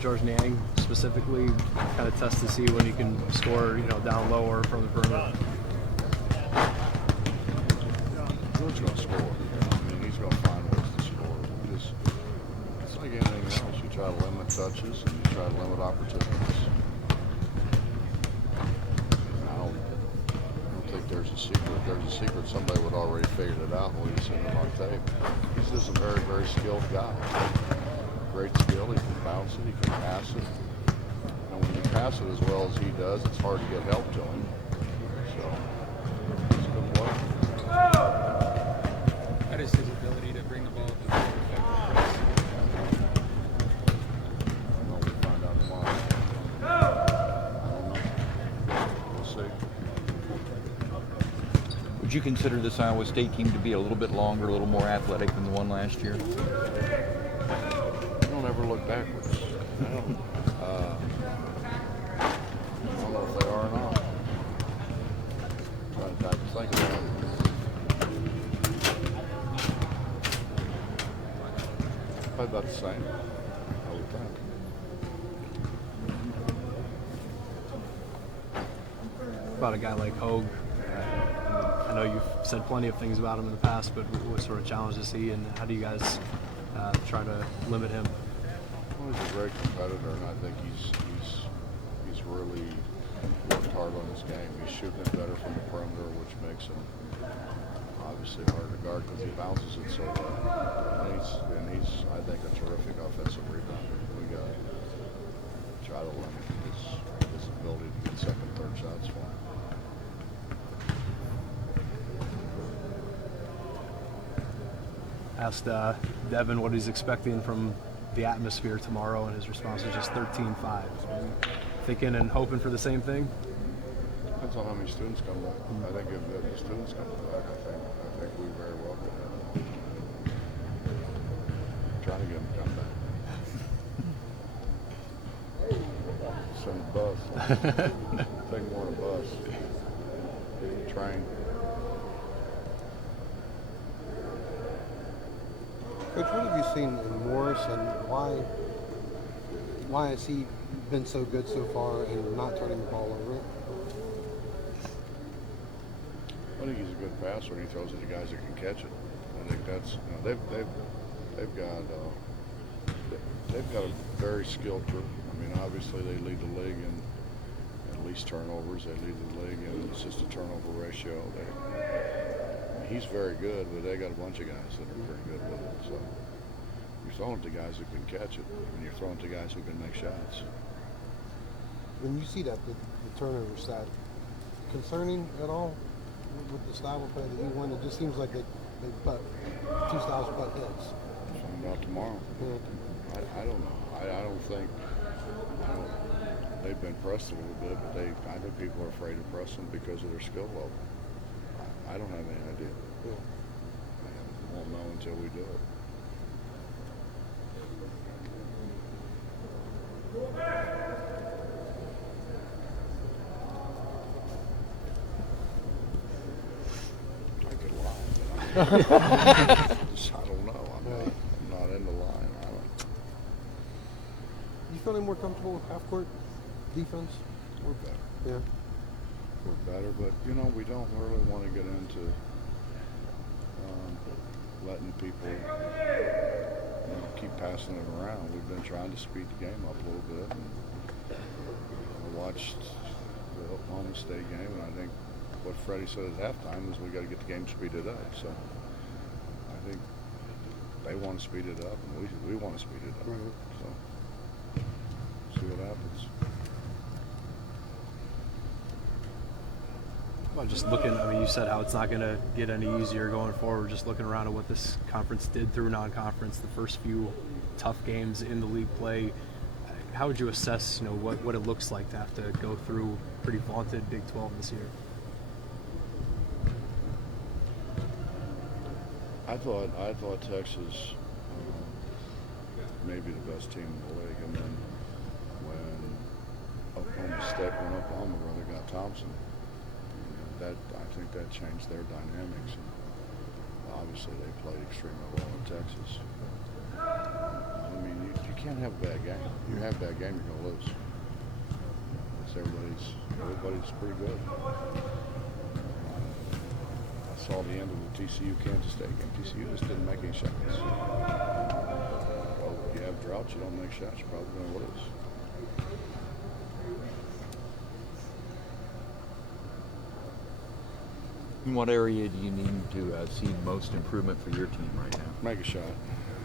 George Niang specifically, kind of test to see when he can score, down low or from the perimeter? George's going to score. I mean, he's going to find ways to score. It's like anything else. You try to limit touches and you try to limit opportunities. I don't think there's a secret. If there's a secret, somebody would already figured it out when we seen him on tape. He's just a very, very skilled guy. Great skill. He can bounce it. He can pass it. And when you pass it as well as he does, it's hard to get help to him. So, he's a good player. What is his ability to bring the ball to the effective press? Well, we'll find out tomorrow. I don't know. We'll see. Would you consider this Iowa State team to be a little bit longer, a little more athletic than the one last year? Don't ever look backwards. I don't know if they are or not. I'm trying to think about it. Probably about the same, I would think. About a guy like Hogue, I know you've said plenty of things about him in the past, but what sort of challenge is he, and how do you guys try to limit him? Well, he's a great competitor, and I think he's really worked hard on his game. He's shooting it better from the perimeter, which makes him obviously hard to guard because he bounces it so well. And he's, I think, a terrific offensive rebounder. We got to try to limit his ability to get second, third shots for him. Asked Devin what he's expecting from the atmosphere tomorrow, and his response was just 13-5. So thinking and hoping for the same thing? Depends on how many students come back. I think if the students come back, I think we very well could have. Trying to get them to come back. Send a bus. Take more than a bus. Train. Coach, what have you seen in Morris, and why has he been so good so far and not turning the ball over? I think he's a good passer, and he throws it to guys that can catch it. I think that's they've got a very skilled group. I mean, obviously they lead the league in at least turnovers. They lead the league in assist-to-turnover ratio. He's very good, but they got a bunch of guys that are pretty good with it. So you're throwing it to guys who can catch it, and you're throwing it to guys who can make shots. When you see that, the turnover stat, concerning at all with the style of play that you want? It just seems like they butt, two styles butt heads. Something about tomorrow. Yeah. I don't know. I don't think they've been pressed a little bit, but I think people are afraid to press them because of their skill level. I don't have any idea. Yeah. I won't know until we do it. I could lie, but I don't know. I'm not into lying. I don't. You feeling more comfortable with half-court defense? We're better. Yeah. We're better, but we don't really want to get into letting people keep passing it around. We've been trying to speed the game up a little bit. And I watched the Oklahoma State game, and I think what Freddie said at halftime is we got to get the game speeded up. So I think they want to speed it up, and we want to speed it up. Right. So see what happens. Well, just looking, you said how it's not going to get any easier going forward. Just looking around at what this conference did through non-conference, the first few tough games in the league play, how would you assess, what it looks like to have to go through pretty vaunted Big 12 this year? I thought Texas may be the best team in the league, and then when Oklahoma State, got Thompson, I think that changed their dynamics. And obviously, they played extremely well in Texas. You can't have a bad game. You have a bad game, you're going to lose. It's everybody's pretty good. I saw the end of the TCU Kansas State game. TCU just didn't make any shots. Well, if you have drought, you don't make shots, you're probably going to lose. In what area do you need to see most improvement for your team right now? Make a shot.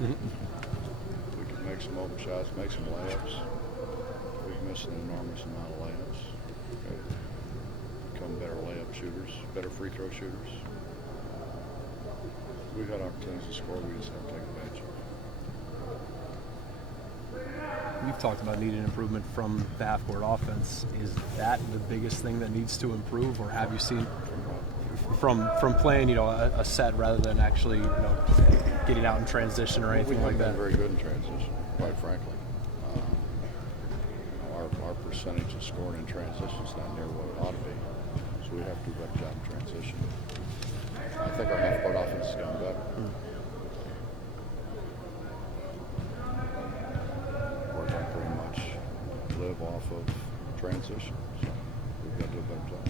We can make some open shots, make some layups. We've missed an enormous amount of layups. Okay. Become better layup shooters, better free throw shooters. We've got opportunities to score, we just have to take advantage of. We've talked about needing improvement from the half-court offense. Is that the biggest thing that needs to improve, or have you seen from playing, a set rather than actually, getting out in transition or anything like that? We've been very good in transition, quite frankly. Our percentage of scoring in transition is not near what it ought to be, so we have to do a better job in transition. I think our half-court offense has gotten better. We're going to pretty much live off of transition, so we've got to do a better job.